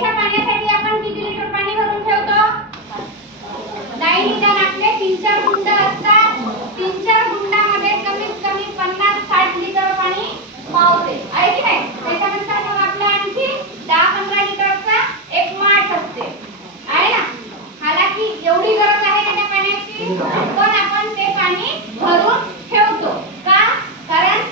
प्यायच्या पाण्यासाठी आपण किती लिटर पाणी भरून ठेवतो? नाही निदान आपले तीन चार गुंड असतात. तीन चार गुंडामध्ये कमीत कमी पन्नास साठ लिटर पाणी मावते आहे की नाही? त्याच्यानंतर मग आपल्या आणखी दहा पंधरा लिटरचा एक माठ असते. आहे ना? हालाकी एवढी गरज आहे का त्या पाण्याची? पण भरून ठेवतो का कारण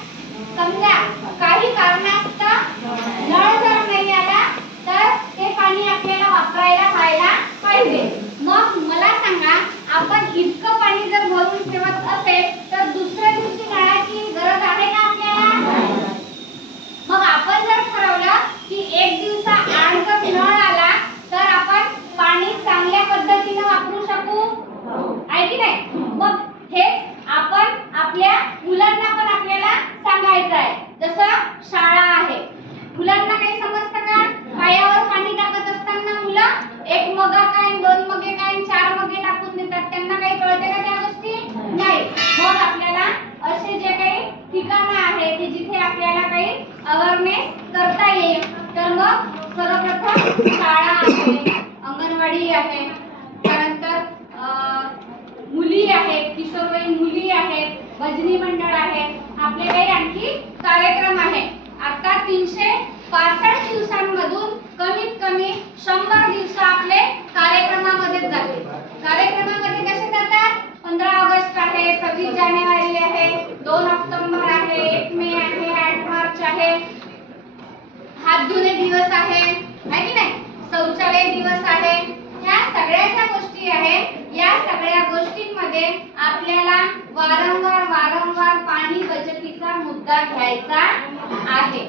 समजा काही कारणास्तव नळ जर नाही आला तर ते पाणी आपल्याला वापरायला व्हायला पाहिजे मग मला सांगा आपण इतकं पाणी जर भरून ठेवत असेल तर दुसऱ्या दिवशी नळाची गरज आहे का आपल्याला? मग आपण जर ठरवलं की एक दिवसा आड जर नळ आला तर आपण पाणी चांगल्या पद्धतीने वापरू शकू? आहे की नाही? मग हे आपण आपल्या मुलांना पण आपल्याला सांगायचं आहे. जसं शाळा आहे. मुलांना काही समजतं का? पायावर पाणी टाकत असताना मुलं एक मगा काय दोन आहे की जिथे आपल्याला काही अवेअरनेस करता येईल तर मग सर्वप्रथम शाळा आहे अंगणवाडी आहे त्यानंतर अं, मुली आहेत किशोरवयीन मुली आहेत भजनी मंडळ आहे आपले काही आणखी कार्यक्रम आहे. आता तीनशे पासष्ट दिवसांमधून कमीत कमी शंभर दिवस आपले कार्यक्रमामध्ये जाते कार्यक्रमामध्ये कसे जातात पंधरा ऑगस्ट आहे सव्वीस जानेवारी आहे दोन ऑक्टोबर आहे एक मे आहे आठ मार्च आहे हात धुणे दिवस आहे आहे की नाही? शौचालय दिवस आहे. ह्या सगळ्या ज्या गोष्टी आहेत या सगळ्या गोष्टींमध्ये आपल्याला वारंवार वारंवार पाणी बचतीचा मुद्दा घ्यायचा आहे.